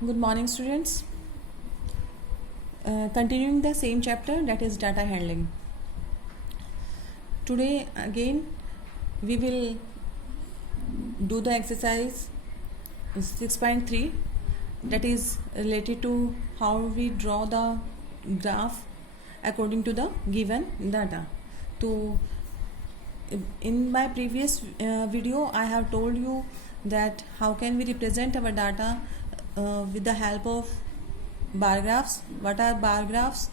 Good morning, students. Continuing the same chapter, that is data handling. Today again we will do the exercise 6.3, that is related to how we draw the graph according to the given data. So in my previous video I have told you that how can we represent our data with the help of bar graphs. What are bar graphs?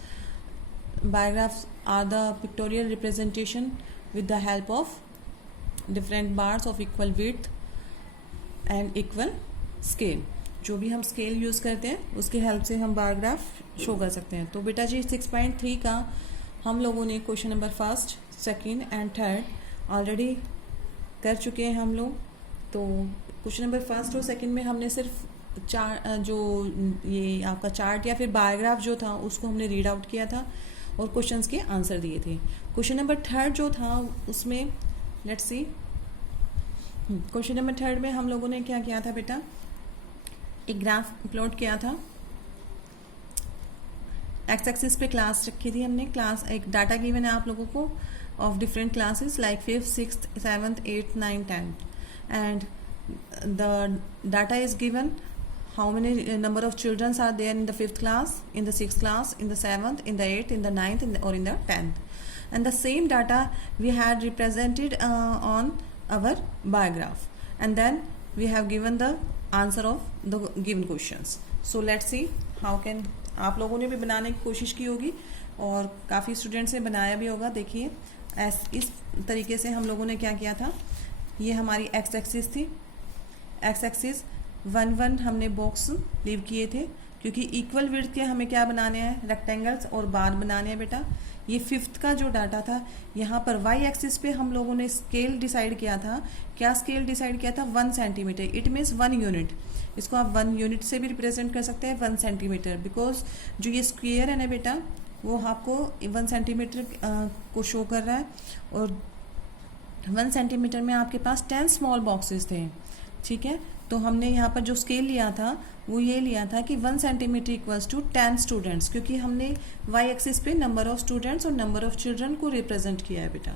Bar graphs are the pictorial representation with the help of different bars of equal width and equal scale. जो भी हम scale use करते हैं उसके help से हम bar graph show कर सकते हैं. तो बेटा जी 6.3 का हम लोगों ने question number first, second and third already कर चुके हैं हम लोग. तो क्वेश्चन नंबर फर्स्ट और सेकंड में हमने सिर्फ जो ये आपका चार्ट या फिर बायोग्राफ जो था उसको हमने रीड आउट किया था और क्वेश्चंस के आंसर दिए थे. क्वेश्चन नंबर थर्ड जो था उसमें let's see, question number third में हम लोगों ने क्या किया था बेटा, एक ग्राफ प्लॉट किया था. एक्स एक्सिस पे क्लास रखी थी हमने. क्लास एक डाटा गिवन है आप लोगों को of different classes like 5th, 6th, 7th, 8th, 9th, 10th and the data is given how many number of children are there in the 5th class, in the 6th class, in the 7th, in the 8th, in the 9th, or in the 10th. And the same data we had represented on our bar graph, and then we have given the answer of the given questions. So let's see how can, आप लोगों ने भी बनाने की कोशिश की होगी और काफ़ी स्टूडेंट्स ने बनाया भी होगा. देखिए इस तरीके से हम लोगों ने क्या किया था. ये हमारी एक्स एक्सिस थी. एक्स एक्सिस 1 हमने बॉक्स लीव किए थे क्योंकि इक्वल विड्थ के हमें क्या बनाने हैं, रेक्टेंगल्स और बार बनाने हैं बेटा. ये 5th का जो डाटा था यहाँ पर वाई एक्सिस पे हम लोगों ने स्केल डिसाइड किया था. क्या स्केल डिसाइड किया था? 1 सेंटीमीटर. It means 1 unit. इसको आप 1 यूनिट से भी रिप्रेजेंट कर सकते हैं 1 सेंटीमीटर, बिकॉज जो ये स्क्वेयर है ना बेटा वो आपको 1 सेंटीमीटर को शो कर रहा है और 1 सेंटीमीटर में आपके पास 10 स्मॉल बॉक्सेस थे. ठीक है, तो हमने यहाँ पर जो स्केल लिया था वो ये लिया था कि 1 सेंटीमीटर इक्वल्स टू 10 स्टूडेंट्स, क्योंकि हमने वाई एक्सिस पे नंबर ऑफ स्टूडेंट्स और नंबर ऑफ चिल्ड्रन को रिप्रेजेंट किया है बेटा.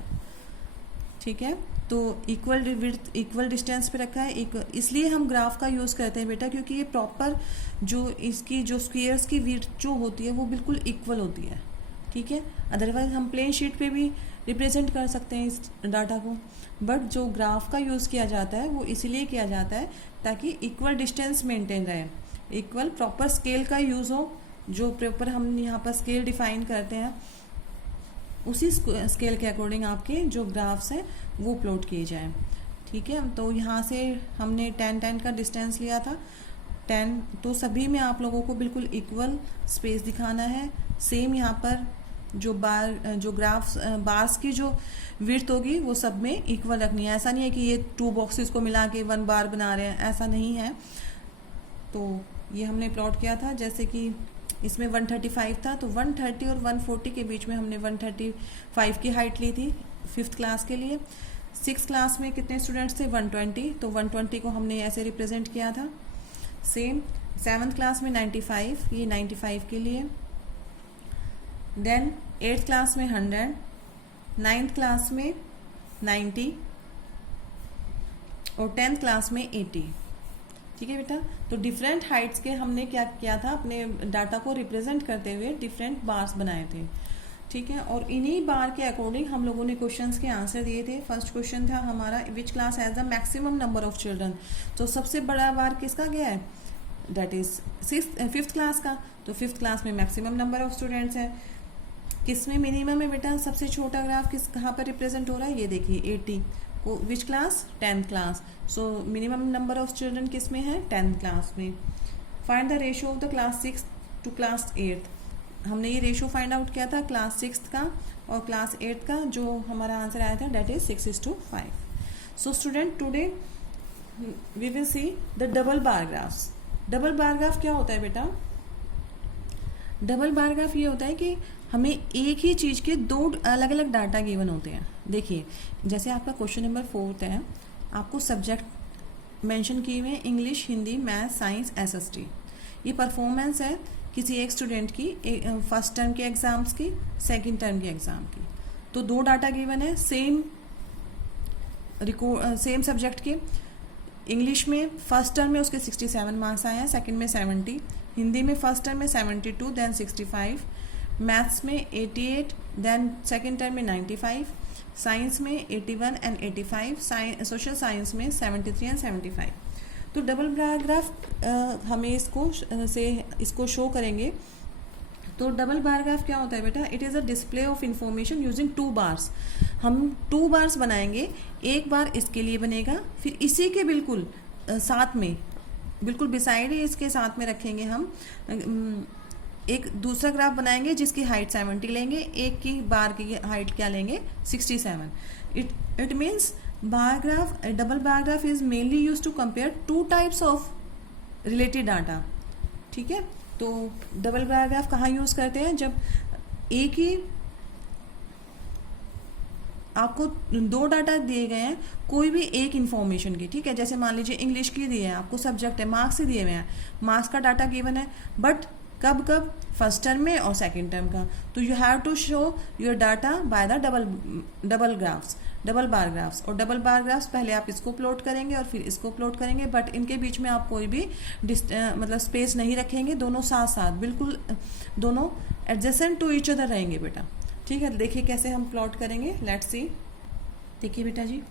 ठीक है, तो इक्वल विड्थ इक्वल डिस्टेंस पे रखा है. इसलिए हम ग्राफ का यूज़ करते हैं बेटा क्योंकि ये प्रॉपर जो इसकी जो स्क्वेयर्स की विड्थ जो होती है वो बिल्कुल इक्वल होती है. ठीक है, अदरवाइज हम प्लेन शीट पे भी रिप्रेजेंट कर सकते हैं इस डाटा को, बट जो ग्राफ का यूज़ किया जाता है वो इसीलिए किया जाता है ताकि इक्वल डिस्टेंस मेंटेन रहे, इक्वल प्रॉपर स्केल का यूज़ हो. जो प्रॉपर हम यहाँ पर स्केल डिफाइन करते हैं उसी स्केल के अकॉर्डिंग आपके जो ग्राफ्स हैं वो प्लॉट किए जाएं. ठीक है, तो यहाँ से हमने 10 का डिस्टेंस लिया था. 10 तो सभी में आप लोगों को बिल्कुल इक्वल स्पेस दिखाना है. सेम यहाँ पर जो ग्राफ्स बार्स की जो विड्थ होगी वो सब में इक्वल रखनी है. ऐसा नहीं है कि ये 2 बॉक्सेस को मिला के 1 बार बना रहे हैं, ऐसा नहीं है. तो ये हमने प्लॉट किया था. जैसे कि इसमें 135 था तो 130 और 140 के बीच में हमने 135 की हाइट ली थी 5th क्लास के लिए. 6th क्लास में कितने स्टूडेंट्स थे? 120. तो 120 को हमने ऐसे रिप्रेजेंट किया था. सेम 7th क्लास में 95, ये 95 के लिए. देन 8th क्लास में 100, 9th क्लास में 90 और 10th क्लास में 80. ठीक है बेटा, तो डिफरेंट हाइट्स के हमने क्या किया था, अपने डाटा को रिप्रेजेंट करते हुए डिफरेंट बार्स बनाए थे. ठीक है, और इन्हीं बार के अकॉर्डिंग हम लोगों ने क्वेश्चंस के आंसर दिए थे. फर्स्ट क्वेश्चन था हमारा, which class has the maximum number of children. तो सबसे बड़ा बार किसका गया है? दैट इज 5th क्लास का. तो 5th क्लास में मैक्सिमम नंबर ऑफ स्टूडेंट्स है. किसमें मिनिमम है बेटा? सबसे छोटा ग्राफ कहाँ पर रिप्रेजेंट हो रहा है? ये देखिए 80. Which class? 10th class. So minimum number of children किस में है? 10th क्लास में. Find the ratio of the class 6 to class 8. हमने ये रेशियो फाइंड आउट किया था क्लास 6 का और क्लास 8 का. जो हमारा आंसर आया था that is 6:5. So student today we will see the double bar graphs. Double bar graph क्या होता है बेटा? डबल बार ग्राफ ये होता है कि हमें एक ही चीज़ के 2 अलग अलग डाटा गिवन होते हैं. देखिए जैसे आपका क्वेश्चन नंबर 4 है, आपको सब्जेक्ट मेंशन किए हुए English, Hindi, math, science, SST. ये परफॉर्मेंस है किसी एक स्टूडेंट की फर्स्ट टर्म के एग्ज़ाम्स की, सेकंड टर्म के एग्ज़ाम की। तो 2 डाटा गिवन है सेम सब्जेक्ट के। इंग्लिश में फर्स्ट टर्म में उसके 67 मार्क्स आए हैं, सेकंड में 70, हिंदी में फर्स्ट टर्म में 72 देन 65, मैथ्स में 88 देन सेकंड टर्म में 95, साइंस में 81 एंड 85, सोशल साइंस में 73 एंड 75। तो डबल पैराग्राफ हमें इसको शो करेंगे। तो डबल पैराग्राफ क्या होता है बेटा? It is a display of information using 2 bars. हम 2 बार्स बनाएंगे, एक बार इसके लिए बनेगा, फिर इसी के बिल्कुल साथ में, बिल्कुल बिसाइड ही इसके साथ में रखेंगे हम एक दूसरा ग्राफ बनाएंगे जिसकी हाइट 70 लेंगे, एक की बार की हाइट क्या लेंगे? 67। It means double bar graph is mainly use to compare 2 types of related data. ठीक है, तो डबल बार ग्राफ कहाँ यूज करते हैं? जब एक ही आपको 2 डाटा दिए गए हैं कोई भी एक इन्फॉर्मेशन की, ठीक है, जैसे मान लीजिए इंग्लिश के लिए दिए हैं, आपको सब्जेक्ट है, मार्क्स ही दिए हुए हैं, मार्क्स का डाटा गिवन है, बट कब फर्स्ट टर्म में और सेकंड टर्म का। तो you have to show your data by the double bar graphs. और डबल बार ग्राफ्स पहले आप इसको प्लॉट करेंगे और फिर इसको प्लॉट करेंगे, बट इनके बीच में आप कोई भी मतलब स्पेस नहीं रखेंगे, दोनों साथ साथ बिल्कुल दोनों एडजेसेंट टू ईच अदर रहेंगे बेटा। ठीक है, देखिए कैसे हम प्लॉट करेंगे, लेट्स सी। देखिए बेटा जी,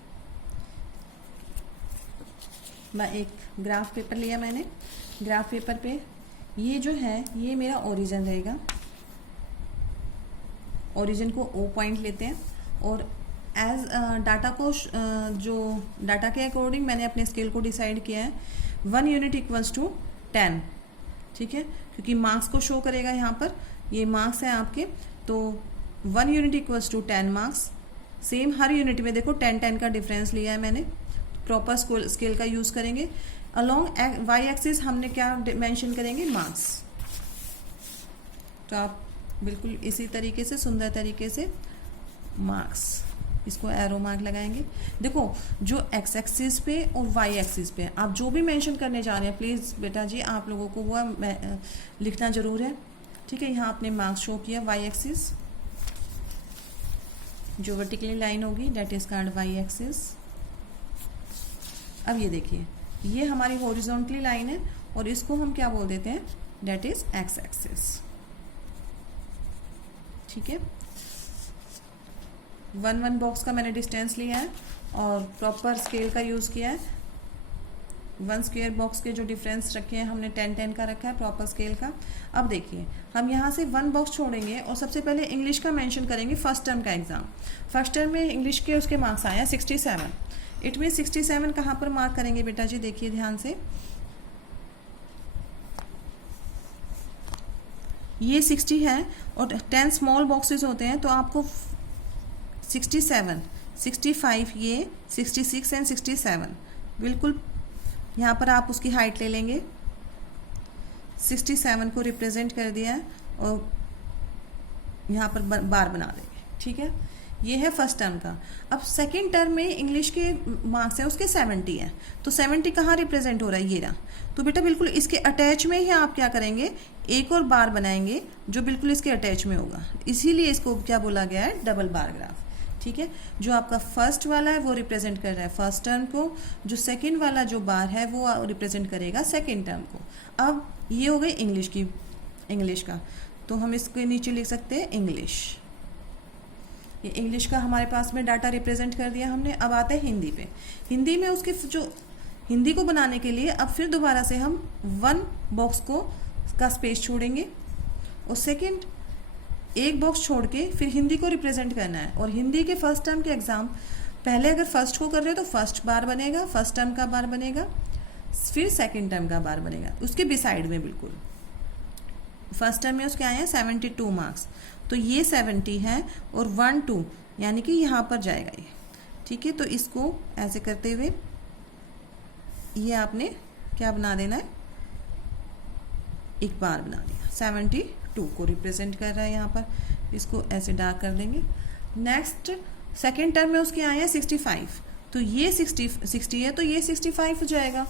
मैं एक ग्राफ पेपर लिया मैंने, ग्राफ पेपर पे ये जो है ये मेरा ओरिजिन रहेगा, ओरिजिन को O पॉइंट लेते हैं, और एज डाटा को जो डाटा के अकॉर्डिंग मैंने अपने स्केल को डिसाइड किया है 1 यूनिट इक्वल्स टू 10। ठीक है, क्योंकि मार्क्स को शो करेगा यहाँ पर, ये मार्क्स हैं आपके, तो 1 unit equals to 10 marks. Same हर यूनिट में देखो 10 का डिफरेंस लिया है मैंने, प्रॉपर स्केल का यूज़ करेंगे। अलोंग वाई एक्सिस हमने क्या मेंशन करेंगे? मार्क्स। तो आप बिल्कुल इसी तरीके से सुंदर तरीके से मार्क्स, इसको एरो मार्क लगाएंगे। देखो जो एक्स एक्सिस पे और वाई एक्सिस पे आप जो भी मेंशन करने जा रहे हैं, प्लीज़ बेटा जी आप लोगों को वो लिखना ज़रूर है। ठीक है, यहाँ आपने मार्क्स शो किया, वाई एक्सिस जो वर्टिकली लाइन होगी that is called Y axis. अब ये देखिए, ये हमारी हॉरिजॉन्टली लाइन है और इसको हम क्या बोल देते हैं? That is X axis. ठीक है, 1 बॉक्स का मैंने डिस्टेंस लिया है और प्रॉपर स्केल का यूज़ किया है। 1 स्क्वायर बॉक्स के जो डिफरेंस रखे हैं हमने 10 का रखा है प्रॉपर स्केल का। अब देखिए हम यहाँ से 1 बॉक्स छोड़ेंगे और सबसे पहले इंग्लिश का मेंशन करेंगे, फर्स्ट टर्म का एग्जाम। फर्स्ट टर्म में इंग्लिश के उसके मार्क्स आए हैं 67। इट मीन 67 कहाँ पर मार्क करेंगे बेटा जी? देखिए ध्यान से, ये 60 है और 10 स्मॉल बॉक्सेस होते हैं, तो आपको 67, 65, ये 66 एंड 67 बिल्कुल यहाँ पर आप उसकी हाइट ले लेंगे। 67 को रिप्रेजेंट कर दिया है और यहाँ पर बार बना देंगे। ठीक है, ये है फर्स्ट टर्म का। अब सेकंड टर्म में इंग्लिश के मार्क्स हैं उसके 70 हैं, तो 70 कहाँ रिप्रेजेंट हो रहा है? ये रहा। तो बेटा बिल्कुल इसके अटैच में ही आप क्या करेंगे? एक और बार बनाएंगे जो बिल्कुल इसके अटैच में होगा, इसीलिए इसको क्या बोला गया है? Double bar graph. ठीक है, जो आपका फर्स्ट वाला है वो रिप्रेजेंट कर रहा है फर्स्ट टर्म को, जो सेकंड वाला जो बार है वो रिप्रेजेंट करेगा सेकंड टर्म को। अब ये हो गई इंग्लिश का, तो हम इसके नीचे लिख सकते हैं इंग्लिश। ये इंग्लिश का हमारे पास में डाटा रिप्रेजेंट कर दिया हमने। अब आता है हिंदी पे। हिंदी में उसके जो हिंदी को बनाने के लिए अब फिर दोबारा से हम 1 बॉक्स का स्पेस छोड़ेंगे और सेकंड एक बॉक्स छोड़ के फिर हिंदी को रिप्रेजेंट करना है। और हिंदी के फर्स्ट टर्म के एग्जाम पहले अगर फर्स्ट को कर रहे हो तो फर्स्ट बार बनेगा, फर्स्ट टर्म का बार बनेगा, फिर सेकंड टर्म का बार बनेगा उसके बिसाइड में। बिल्कुल फर्स्ट टर्म में उसके आए हैं 72 मार्क्स, तो ये 70 है और 1 2 यानी कि यहाँ पर जाएगा ये। ठीक है, तो इसको ऐसे करते हुए ये आपने क्या बना देना है? एक बार बना दिया। 72 को रिप्रेजेंट कर रहा है यहाँ पर, इसको ऐसे डार्क कर देंगे। नेक्स्ट सेकेंड टर्म में उसके आए हैं 65, तो ये 60 है तो ये 65 हो जाएगा।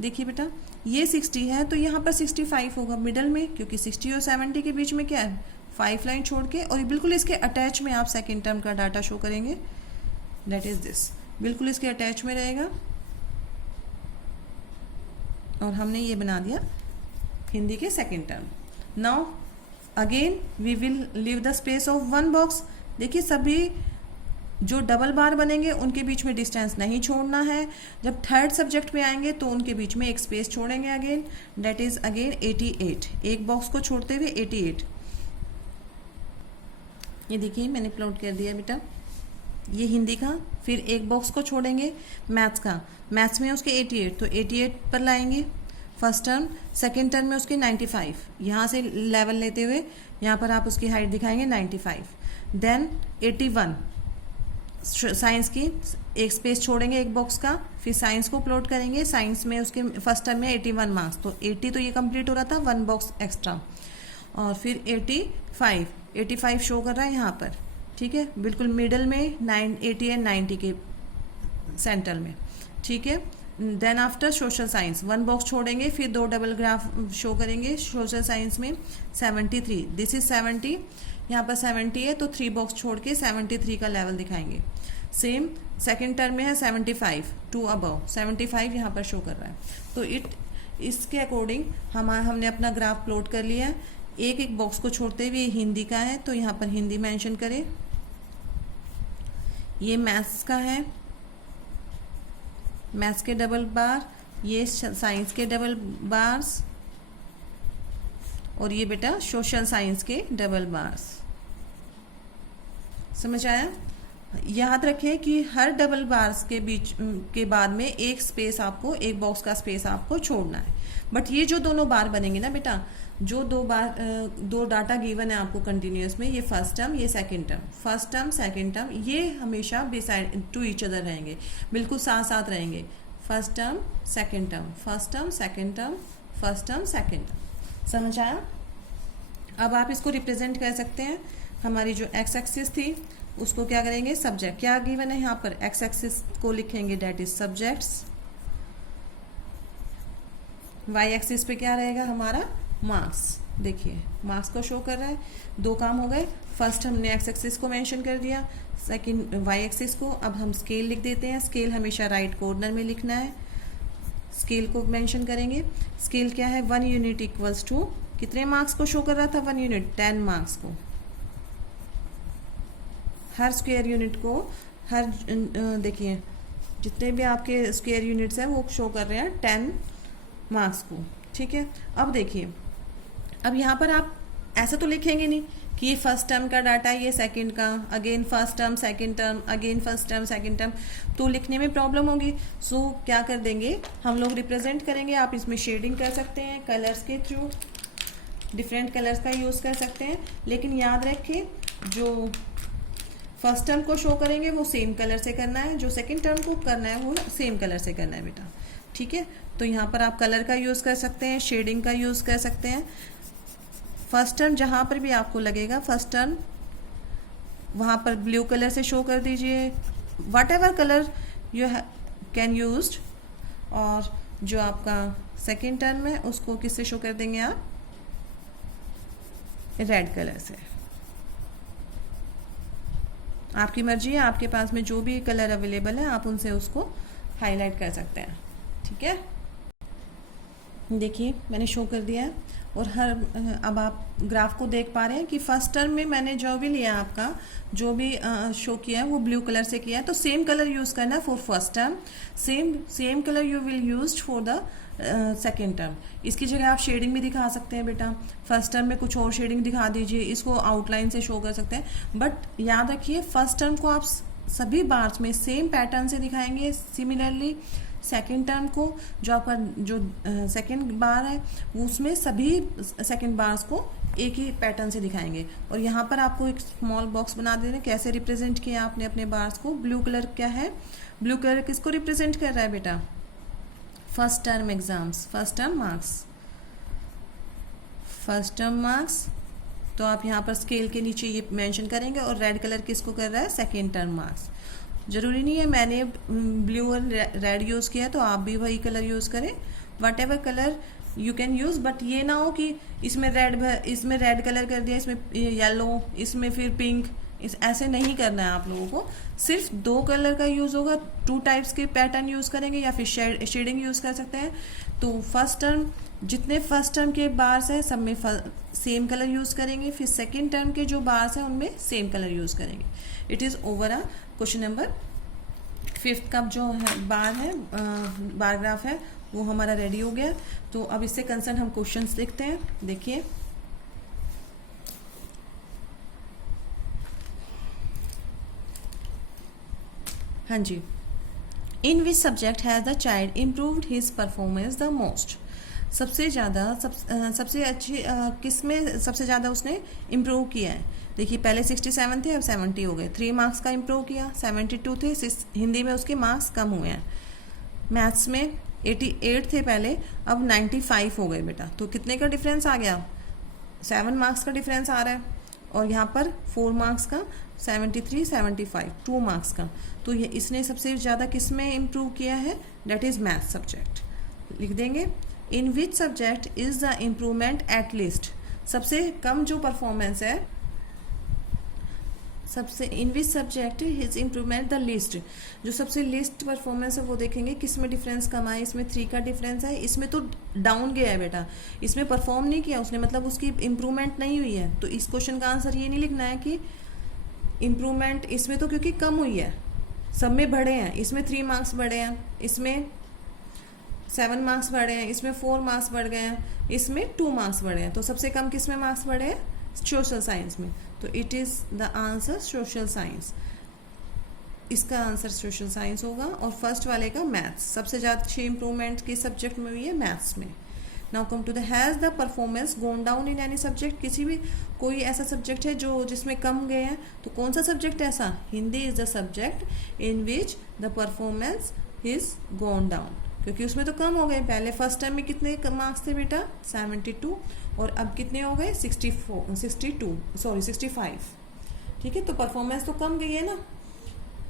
देखिए बेटा ये 60 है तो यहाँ पर 65 होगा मिडल में, क्योंकि 60 और 70 के बीच में क्या है 5 लाइन छोड़ के, और बिल्कुल इसके अटैच में आप सेकेंड टर्म का डाटा शो करेंगे, दैट इज दिस, बिल्कुल इसके अटैच में रहेगा। और हमने ये बना दिया हिंदी के second term. Now again we will leave the space of one box. देखिए सभी जो डबल बार बनेंगे उनके बीच में डिस्टेंस नहीं छोड़ना है। जब थर्ड सब्जेक्ट पे आएंगे तो उनके बीच में एक स्पेस छोड़ेंगे अगेन, दैट इज अगेन 88, एक बॉक्स को छोड़ते हुए 88। ये देखिए मैंने प्लॉट कर दिया बेटा, ये हिंदी का, फिर एक बॉक्स को छोड़ेंगे मैथ्स का, मैथ्स में उसके 88 तो 88 पर लाएंगे फर्स्ट टर्म, सेकेंड टर्म में उसके 95, यहाँ से लेवल लेते हुए यहाँ पर आप उसकी हाइट दिखाएंगे 95, देन 81 साइंस की, एक स्पेस छोड़ेंगे एक बॉक्स का, फिर साइंस को प्लॉट करेंगे, साइंस में उसके फर्स्ट टर्म में 81 मार्क्स, तो 80 तो ये कंप्लीट हो रहा था, वन बॉक्स एक्स्ट्रा, और फिर 85 शो कर रहा है यहाँ पर, ठीक है, बिल्कुल मिडल में 80 एंड 90 के सेंटर में, ठीक है। Then after social science one box छोड़ेंगे, फिर दो डबल ग्राफ शो करेंगे सोशल साइंस में 73, दिस इज 70, यहाँ पर 70 है तो 3 बॉक्स छोड़ के 73 का लेवल दिखाएंगे। सेम सेकेंड टर्म में है 75 टू अबव, 75 यहाँ पर शो कर रहा है। तो इसके अकॉर्डिंग हमने अपना ग्राफ प्लॉट कर लिया। एक एक बॉक्स को छोड़ते हुए हिंदी का है तो यहाँ पर हिंदी मेंशन करें, ये मैथ्स का है, मैथ्स के डबल बार, ये साइंस के डबल बार्स, और ये बेटा सोशल साइंस के डबल बार्स। समझ आया? याद रखें कि हर डबल बार्स के बीच के बाद में एक स्पेस आपको, एक बॉक्स का स्पेस आपको छोड़ना है। बट ये जो दोनों बार बनेंगे ना बेटा, जो दो डाटा गिवन है आपको कंटिन्यूस में, ये फर्स्ट टर्म ये second term, first term second term, ये हमेशा बिसाइड टू ईच अदर रहेंगे, बिल्कुल साथ साथ रहेंगे। First term second term, first term second term, first term second term. समझ आया? अब आप इसको रिप्रेजेंट कर सकते हैं। हमारी जो एक्स एक्सिस थी उसको क्या करेंगे, सब्जेक्ट, क्या गिवन है यहाँ पर, एक्स एक्सिस को लिखेंगे that is subjects, Y axis पे क्या रहेगा हमारा, मार्क्स। देखिए मार्क्स को शो कर रहा है। दो काम हो गए, फर्स्ट हमने एक्स एक्सिस को मेंशन कर दिया, सेकंड वाई एक्सिस को। अब हम स्केल लिख देते हैं, स्केल हमेशा राइट कॉर्नर में लिखना है, स्केल को मेंशन करेंगे। स्केल क्या है, 1 यूनिट इक्वल्स टू, कितने मार्क्स को शो कर रहा था 1 यूनिट, 10 मार्क्स को। हर स्क्वायर यूनिट को, हर देखिए जितने भी आपके स्क्वायर यूनिट्स हैं वो शो कर रहे हैं 10 मार्क्स को, ठीक है। अब देखिए, अब यहाँ पर आप ऐसा तो लिखेंगे नहीं कि ये फर्स्ट टर्म का डाटा है, ये सेकंड का, again first term second term, again first term second term, तो लिखने में प्रॉब्लम होगी। सो क्या कर देंगे हम लोग, रिप्रेजेंट करेंगे। आप इसमें शेडिंग कर सकते हैं कलर्स के थ्रू, डिफरेंट कलर्स का यूज़ कर सकते हैं, लेकिन याद रखें जो फर्स्ट टर्म को शो करेंगे वो सेम कलर से करना है, जो सेकंड टर्म को करना है वो सेम कलर से करना है बेटा, ठीक है। तो यहाँ पर आप कलर का यूज़ कर सकते हैं, शेडिंग का यूज़ कर सकते हैं। फर्स्ट टर्म जहाँ पर भी आपको लगेगा फर्स्ट टर्म, वहाँ पर ब्लू कलर से शो कर दीजिए, what ever colour you can use. और जो आपका सेकेंड टर्म है उसको किससे शो कर देंगे आप, रेड कलर से। आपकी मर्जी है, आपके पास में जो भी कलर अवेलेबल है आप उनसे उसको हाईलाइट कर सकते हैं, ठीक है। देखिए मैंने शो कर दिया है। और अब आप ग्राफ को देख पा रहे हैं कि फर्स्ट टर्म में मैंने जो भी लिया आपका, जो भी शो किया है वो ब्लू कलर से किया है, तो सेम कलर यूज़ करना है for first term, same colour you will use for the second term. इसकी जगह आप शेडिंग भी दिखा सकते हैं बेटा, फर्स्ट टर्म में कुछ और शेडिंग दिखा दीजिए, इसको आउटलाइन से शो कर सकते हैं। बट याद रखिए फर्स्ट टर्म को आप सभी बार्स में सेम पैटर्न से दिखाएंगे। सिमिलरली सेकेंड टर्म को, जो आपका जो सेकेंड बार है उसमें सभी सेकेंड बार्स को एक ही पैटर्न से दिखाएंगे। और यहाँ पर आपको एक स्मॉल बॉक्स बना दे रहे हैं, कैसे रिप्रेजेंट किया आपने अपने बार्स को। ब्लू कलर क्या है, ब्लू कलर किसको रिप्रेजेंट कर रहा है बेटा, first term exams, first term marks, first term marks. तो आप यहाँ पर स्केल के नीचे ये मेंशन करेंगे। और रेड कलर किसको कर रहा है, सेकेंड टर्म मार्क्स। जरूरी नहीं है मैंने ब्लू और रेड यूज़ किया तो आप भी वही कलर यूज़ करें, what ever colour you can use, but ये ना हो कि इसमें रेड कलर कर दिया, इसमें येलो, इसमें फिर पिंक, ऐसे नहीं करना है आप लोगों को। सिर्फ 2 कलर का यूज़ होगा, 2 टाइप्स के पैटर्न यूज़ करेंगे या फिर शेडिंग यूज़ कर सकते हैं। तो फर्स्ट टर्म, जितने फर्स्ट टर्म के बार्स हैं सब में सेम कलर यूज़ करेंगे, फिर सेकेंड टर्म के जो बार्स हैं उनमें सेम कलर यूज़ करेंगे। It is over a question number 5 का जो है बार ग्राफ है वो हमारा रेडी हो गया। तो अब इससे कंसर्न हम क्वेश्चंस देखते हैं। देखिए, हाँ जी, in which subject has the child improved his performance the most. सबसे अच्छी किस में सबसे ज़्यादा उसने इम्प्रूव किया है। देखिए, पहले 67 थे, अब 70 हो गए, 3 मार्क्स का इम्प्रूव किया। 72 थे, हिंदी में उसके मार्क्स कम हुए हैं। मैथ्स में 88 थे पहले, अब 95 हो गए बेटा। तो कितने का डिफरेंस आ गया? 7 मार्क्स का डिफरेंस आ रहा है। और यहाँ पर 4 मार्क्स का, 73, 75, 2 मार्क्स का। तो ये इसने सबसे ज़्यादा किस में इम्प्रूव किया है? That is math subject. लिख देंगे, in which subject is the improvement at least. सबसे कम जो परफॉर्मेंस है, सबसे in which subject his improvement the least, जो सबसे लीस्ट परफॉर्मेंस है वो देखेंगे किस में डिफरेंस कम है। इसमें 3 का डिफरेंस है, इसमें तो डाउन गया है बेटा, इसमें परफॉर्म नहीं किया उसने, मतलब उसकी इम्प्रूवमेंट नहीं हुई है। तो इस क्वेश्चन का आंसर ये नहीं लिखना है कि इम्प्रूवमेंट इसमें तो क्योंकि कम हुई है, सब में बढ़े हैं। इसमें 3 मार्क्स बढ़े हैं, इसमें 7 मार्क्स बढ़े हैं, इसमें 4 मार्क्स बढ़ गए हैं, इसमें 2 मार्क्स बढ़े हैं। तो सबसे कम किस में मार्क्स बढ़े हैं? सोशल साइंस में। तो it is the answer social science. इसका आंसर सोशल साइंस होगा। और फर्स्ट वाले का मैथ्स। सबसे ज़्यादा अच्छी इंप्रूवमेंट किस सब्जेक्ट में हुई है? मैथ्स में। Now come to the has the performance gone down in any subject. किसी भी कोई ऐसा सब्जेक्ट है जो जिसमें कम गए हैं, तो कौन सा सब्जेक्ट ऐसा? Hindi is the subject in which the performance is gone down, क्योंकि उसमें तो कम हो गए। पहले फर्स्ट टाइम में कितने मार्क्स थे बेटा? 72, और अब कितने हो गए? 65। ठीक है, तो परफॉर्मेंस तो कम गई है ना।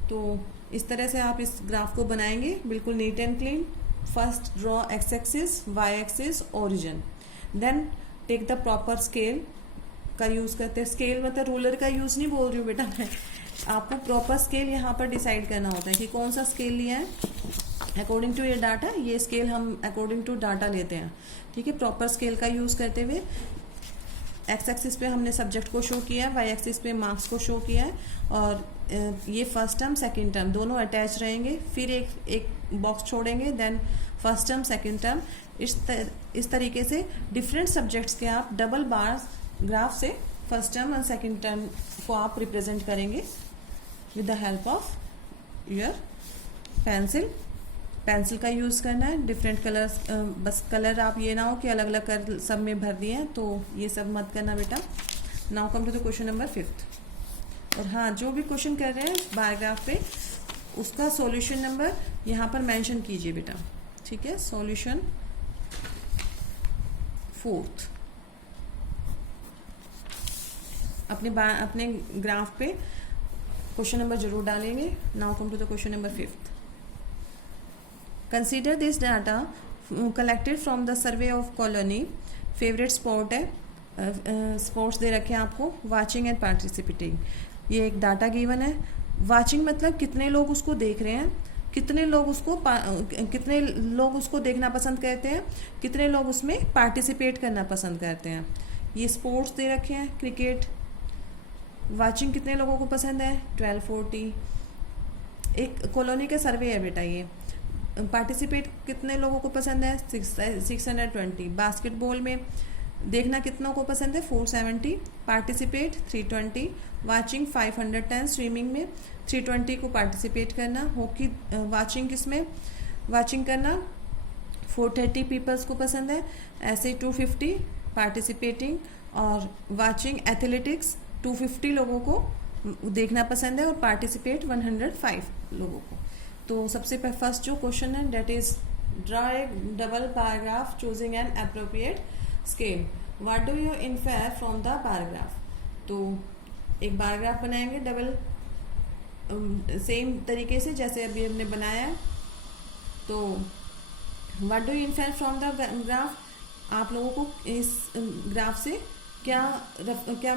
तो इस तरह से आप इस ग्राफ को बनाएंगे, बिल्कुल neat and clean. First draw X axis, Y axis, origin, then take the proper scale का यूज़ करते हैं। स्केल मतलब रूलर का यूज़ नहीं बोल रही हूँ बेटा मैं, आपको प्रॉपर स्केल यहाँ पर डिसाइड करना होता है कि कौन सा स्केल लिया है अकॉर्डिंग टू ये डाटा। ये स्केल हम अकॉर्डिंग टू डाटा लेते हैं, ठीक है। प्रॉपर स्केल का यूज़ करते हुए एक्स एक्सिस पे हमने सब्जेक्ट को शो किया है, वाई एक्सिस पे मार्क्स को शो किया है, और ये फर्स्ट टर्म सेकंड टर्म दोनों अटैच रहेंगे। फिर एक बॉक्स छोड़ेंगे, then first term second term. इस तरीके से डिफरेंट सब्जेक्ट्स के आप डबल बार ग्राफ से फर्स्ट टर्म और सेकंड टर्म को आप रिप्रेजेंट करेंगे with the help of your pencil का यूज़ करना है। डिफरेंट कलर्स, बस कलर आप ये ना हो कि अलग अलग कर सब में भर दिए हैं, तो ये सब मत करना बेटा। Now come to the question number 5। और हाँ, जो भी क्वेश्चन कर रहे हैं बार ग्राफ पे, उसका सॉल्यूशन नंबर यहाँ पर मेंशन कीजिए बेटा, ठीक है। सॉल्यूशन 4 अपने ग्राफ पे क्वेश्चन नंबर जरूर डालेंगे। Now come to the question number 5। Consider this data collected from the survey of colony. Favourite sport है, स्पोर्ट्स दे रखे हैं आपको, वाचिंग एंड पार्टिसिपेटिंग। ये एक डाटा गिवन है। वाचिंग मतलब कितने लोग उसको देख रहे हैं, कितने लोग उसको देखना पसंद करते हैं, कितने लोग उसमें पार्टिसिपेट करना पसंद करते हैं। ये स्पोर्ट्स दे रखे हैं, क्रिकेट। वाचिंग कितने लोगों को पसंद है? 1240। एक कॉलोनी का सर्वे है बेटा ये। पार्टिसिपेट कितने लोगों को पसंद है? 620। बास्केटबॉल में देखना कितनों को पसंद है? 470। पार्टिसिपेट 320। वाचिंग 510। स्विमिंग में 320 को पार्टिसिपेट करना। हॉकी वाचिंग किसमें वाचिंग करना 430 पीपल्स को पसंद है। ऐसे 250 पार्टिसिपेटिंग, और वाचिंग एथलेटिक्स 250 लोगों को देखना पसंद है, और पार्टिसिपेट 105 लोगों को। तो सबसे फर्स्ट जो क्वेश्चन है that is draw a double paragraph choosing an appropriate scale. What do you infer from the paragraph. तो एक पैराग्राफ बनाएंगे डबल, सेम तरीके से जैसे अभी हमने बनाया है। तो what do you infer from the graph, आप लोगों को इस ग्राफ से क्या क्या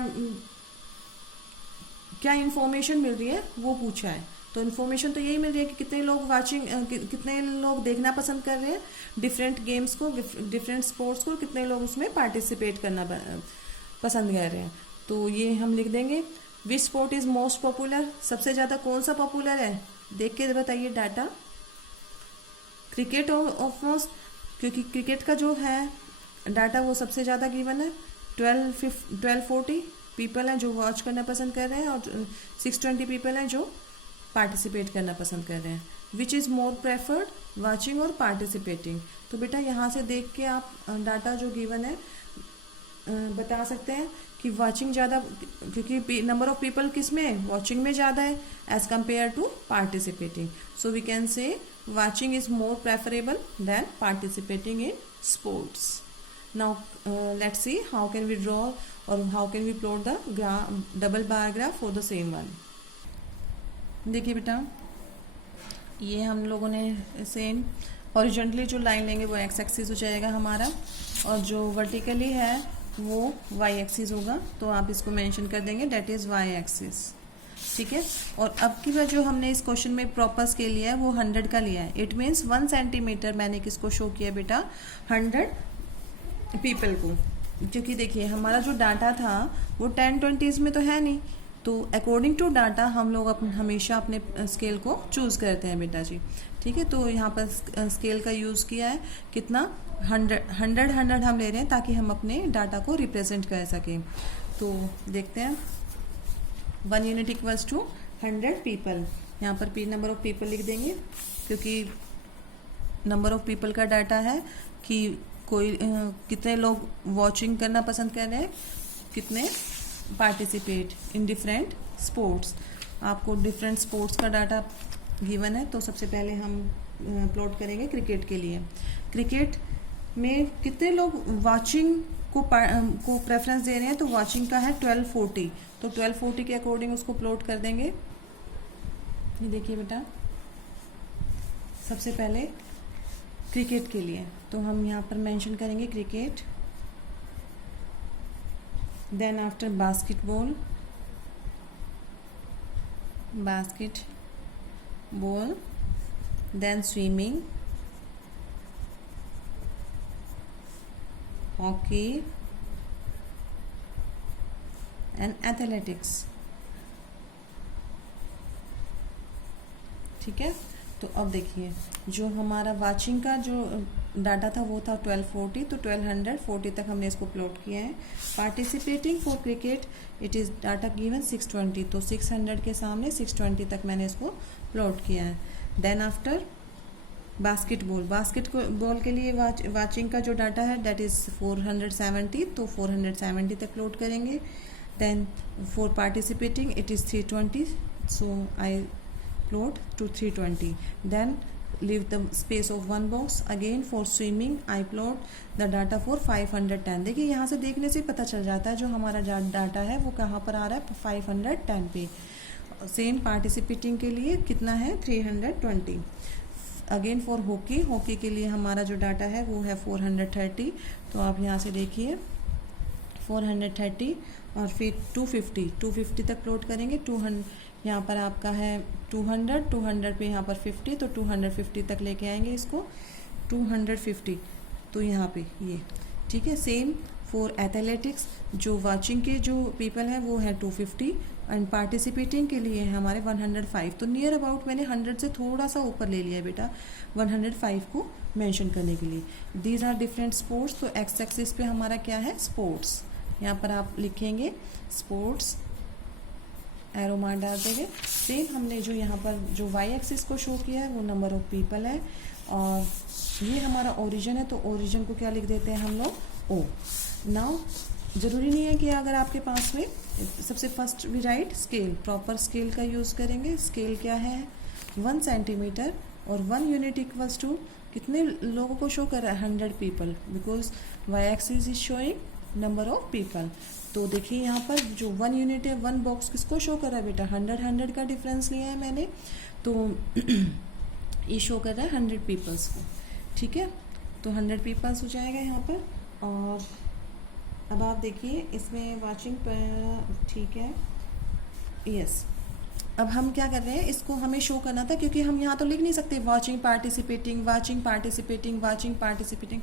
क्या इंफॉर्मेशन मिल रही है वो पूछा है। तो इन्फॉर्मेशन तो यही मिल रही है कि कितने लोग वाचिंग कितने लोग देखना पसंद कर रहे हैं डिफरेंट गेम्स को, डिफरेंट स्पोर्ट्स को, कितने लोग उसमें पार्टिसिपेट करना पसंद कर रहे हैं। तो ये हम लिख देंगे। Which sport is most popular, सबसे ज़्यादा कौन सा पॉपुलर है, देख के बताइए डाटा। क्रिकेट ऑफ मोस्ट, क्योंकि क्रिकेट का जो है डाटा वो सबसे ज़्यादा गिवन है। 1240 पीपल हैं जो वॉच करना पसंद कर रहे हैं और 620 पीपल हैं जो पार्टिसिपेट करना पसंद कर रहे हैं। Which is more preferred, watching और पार्टिसिपेटिंग। तो बेटा यहाँ से देख के आप डाटा जो गिवन है बता सकते हैं कि वाचिंग ज़्यादा, क्योंकि नंबर ऑफ पीपल किस में है, वॉचिंग में ज़्यादा है as compared to participating. So we can say watching is more preferable than participating in sports. Now let's see how can we draw और how can we plot the double bar graph for the same one. देखिए बेटा, ये हम लोगों ने same horizontally जो line लेंगे वो एक्स एक्सिस हो जाएगा हमारा, और जो वर्टिकली है वो वाई एक्सिस होगा। तो आप इसको मेंशन कर देंगे डेट इज़ वाई एक्सिस, ठीक है। और अब की बार जो हमने इस क्वेश्चन में प्रॉपर स्केल लिया है वो 100 का लिया है। इट मीन्स 1 सेंटीमीटर मैंने किसको शो किया बेटा, 100 पीपल को, क्योंकि देखिए हमारा जो डाटा था वो 10-20s में तो है नहीं। तो अकॉर्डिंग टू डाटा हम लोग हमेशा अपने स्केल को चूज़ करते हैं बेटा जी, ठीक है। तो यहाँ पर स्केल का यूज़ किया है कितना, 100 हम ले रहे हैं ताकि हम अपने डाटा को रिप्रेजेंट कर सकें। तो देखते हैं 1 यूनिट इक्वल्स टू 100 पीपल। यहाँ पर नंबर ऑफ पीपल लिख देंगे, क्योंकि नंबर ऑफ पीपल का डाटा है कि कोई कितने लोग वॉचिंग करना पसंद कर रहे हैं, कितने पार्टिसिपेट इन डिफरेंट स्पोर्ट्स। आपको डिफरेंट स्पोर्ट्स का डाटा गिवन है। तो सबसे पहले हम प्लॉट करेंगे क्रिकेट के लिए। क्रिकेट में कितने लोग वाचिंग को प्रेफरेंस दे रहे हैं, तो वाचिंग का है 1240। तो 1240 के अकॉर्डिंग उसको प्लॉट कर देंगे। ये देखिए बेटा, सबसे पहले क्रिकेट के लिए तो हम यहाँ पर मेंशन करेंगे cricket, then after basketball, then swimming, hockey and athletics, ठीक है। तो अब देखिए जो हमारा वाचिंग का जो डाटा था वो था 1240, तो 1240 तक हमने इसको प्लॉट किया है। Participating for cricket it is data given 620, तो 600 के सामने 620 तक मैंने इसको प्लॉट किया है। देन आफ्टर बास्केटबॉल के लिए वाचिंग का जो डाटा है दैट इज़ 470, तो 470 तक प्लॉट करेंगे। Then for participating it is 320, so I plot to 320. Then leave the space of one box. Again for swimming I plot the data for 510. देखिए यहाँ से देखने से पता चल जाता है जो हमारा डाटा है वो कहाँ पर आ रहा है, 510 पे। सेम पार्टिसिपेटिंग के लिए कितना है, 320। अगेन फॉर हॉकी के लिए हमारा जो डाटा है वो है 430। तो आप यहाँ से देखिए 430 और फिर 250 तक प्लॉट करेंगे। 200 यहाँ पर आपका है 200 पे यहाँ पर 50, तो 250 तक लेके आएंगे इसको, 250। तो यहाँ पे ये ठीक है। सेम फॉर एथलेटिक्स, जो वाचिंग के जो पीपल हैं वो है 250 एंड पार्टिसिपेटिंग के लिए है हमारे 105। तो नियर अबाउट मैंने 100 से थोड़ा सा ऊपर ले लिया है बेटा 105 को मेंशन करने के लिए। These are different sports. तो एक्स एक्सिस पे हमारा क्या है, स्पोर्ट्स। यहाँ पर आप लिखेंगे स्पोर्ट्स, एरो मार्क डाल देंगे। सेम हमने जो यहाँ पर जो वाई एक्सिस को शो किया है वो नंबर ऑफ पीपल है, और ये हमारा ओरिजिन है, तो ओरिजिन को क्या लिख देते हैं हम लोग, ओ। नाउ ज़रूरी नहीं है कि अगर आपके पास में सबसे first we write scale, proper scale का यूज़ करेंगे। स्केल क्या है, 1 सेंटीमीटर, और 1 यूनिट इक्वल्स टू कितने लोगों को शो कर रहा है, 100 people, because y axis is showing number of people. तो देखिए यहाँ पर जो 1 यूनिट है, 1 बॉक्स किसको शो कर रहा है बेटा, 100 का डिफरेंस लिया है मैंने, तो ये शो कर रहा है 100 पीपल्स को, ठीक है। तो 100 पीपल्स हो जाएगा यहाँ पर। और अब आप देखिए इसमें वाचिंग पर, ठीक है, यस। अब हम क्या कर रहे हैं, इसको हमें शो करना था क्योंकि हम यहाँ तो लिख नहीं सकते watching participating, watching participating, watching participating.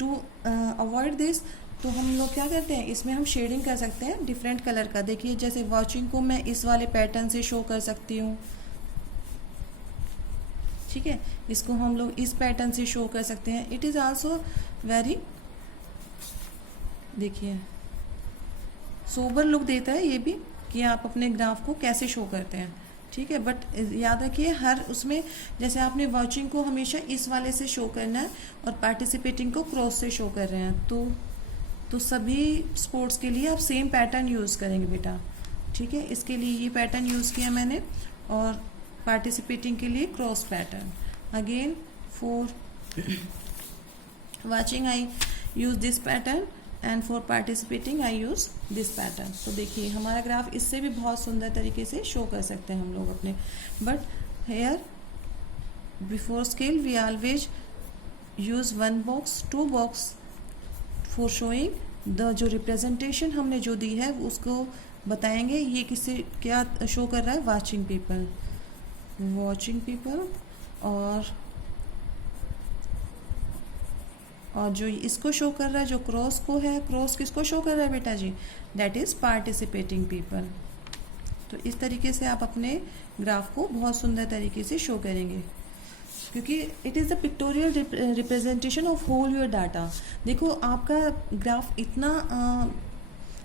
To avoid this, तो हम लोग क्या करते हैं, इसमें हम शेडिंग कर सकते हैं डिफरेंट कलर का। देखिए जैसे वाचिंग को मैं इस वाले पैटर्न से शो कर सकती हूँ, ठीक है, इसको हम लोग इस पैटर्न से शो कर सकते हैं। इट इज़ आल्सो वेरी, देखिए सोबर लुक देता है ये भी कि आप अपने ग्राफ को कैसे शो करते हैं, ठीक है। बट याद रखिए हर उसमें, जैसे आपने वाचिंग को हमेशा इस वाले से शो करना है और पार्टिसिपेटिंग को क्रॉस से शो कर रहे हैं, तो सभी स्पोर्ट्स के लिए आप सेम पैटर्न यूज़ करेंगे बेटा, ठीक है। इसके लिए ये पैटर्न यूज़ किया मैंने, और पार्टिसिपेटिंग के लिए cross pattern. Again for watching I use this pattern and for participating I use this pattern. तो देखिए हमारा ग्राफ इससे भी बहुत सुंदर तरीके से शो कर सकते हैं हम लोग अपने। But here before scale we always use 1 box 2 box for showing the, जो रिप्रेजेंटेशन हमने जो दी है उसको बताएंगे ये किससे क्या शो कर रहा है, वाचिंग पीपल, वॉचिंग पीपल। और जो इसको शो कर रहा है, जो क्रॉस को है, क्रॉस किसको शो कर रहा है बेटा जी, दैट इज़ पार्टिसिपेटिंग पीपल। तो इस तरीके से आप अपने ग्राफ को बहुत सुंदर तरीके से शो करेंगे, क्योंकि it is the pictorial representation of whole your data. देखो आपका ग्राफ इतना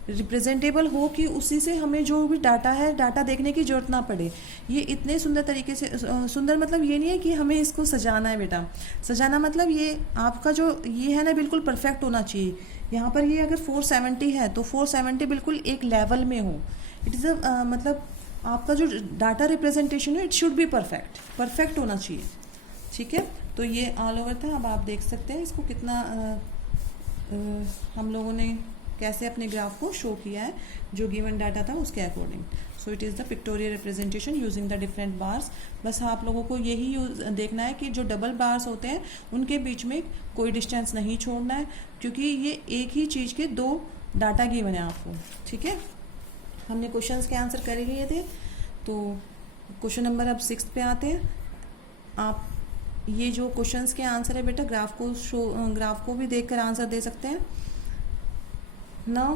रिप्रेजेंटेबल हो कि उसी से हमें जो भी डाटा है, डाटा देखने की जरूरत ना पड़े। ये इतने सुंदर तरीके से, सुंदर मतलब ये नहीं है कि हमें इसको सजाना है बेटा, सजाना मतलब ये आपका जो ये है ना बिल्कुल परफेक्ट होना चाहिए। यहाँ पर ये अगर 470 है तो 470 बिल्कुल एक लेवल में हो। इट इज़ मतलब आपका जो डाटा रिप्रेजेंटेशन है इट शुड बी परफेक्ट होना चाहिए, ठीक है। तो ये ऑल ओवर था। अब आप देख सकते हैं इसको कितना हम लोगों ने कैसे अपने ग्राफ को शो किया है जो गिवन डाटा था उसके according. So it is the pictorial representation using the different bars. बस आप लोगों को यही देखना है कि जो डबल बार्स होते हैं उनके बीच में कोई डिस्टेंस नहीं छोड़ना है, क्योंकि ये एक ही चीज़ के 2 डाटा गिवन है आपको, ठीक है। हमने क्वेश्चंस के आंसर कर लिए थे, तो क्वेश्चन नंबर अब 6 पे आते हैं। आप ये जो क्वेश्चंस के आंसर है बेटा ग्राफ को भी देखकर आंसर दे सकते हैं। Now